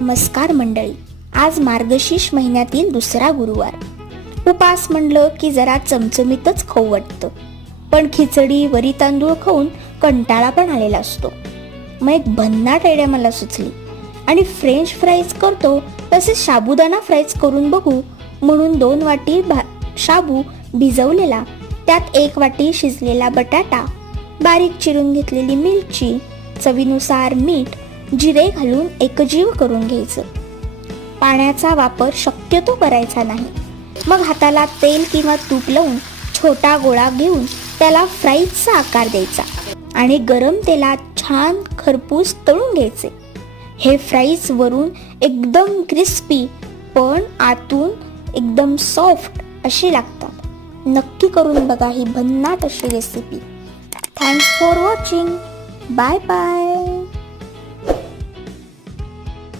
नमस्कार मंडळी, आज मार्गशीर्ष महिन्यातील दुसरा गुरुवार. उपास म्हणलं की जरा चमचमीतच खाऊ वाटतं, पण खिचडी वरी तांदूळ खाऊन कंटाळा पण आलेला असतो. मग एक भन्नाट आयडिया मला सुचली आणि फ्रेंच फ्राईज करतो तसे साबुदाणा फ्राईज करून बघू म्हणून 2 वाटी शाबू भिजवलेला, त्यात 1 वाटी शिजलेला बटाटा, बारीक चिरून घेतलेली मिरची, चवीनुसार मीठ, जिरे घालून एकजीव करून घ्यायचं. पाण्याचा वापर शक्यतो करायचा नाही. मग हाताला तेल किंवा तूप लावून छोटा गोळा घेऊन त्याला फ्राईजचा आकार द्यायचा आणि गरम तेलात छान खरपूस तळून घ्यायचे. हे फ्राईज वरून एकदम क्रिस्पी पण आतून एकदम सॉफ्ट अशी लागतात. नक्की करून बघा ही भन्नाट अशी रेसिपी. Thanks for watching. Bye bye.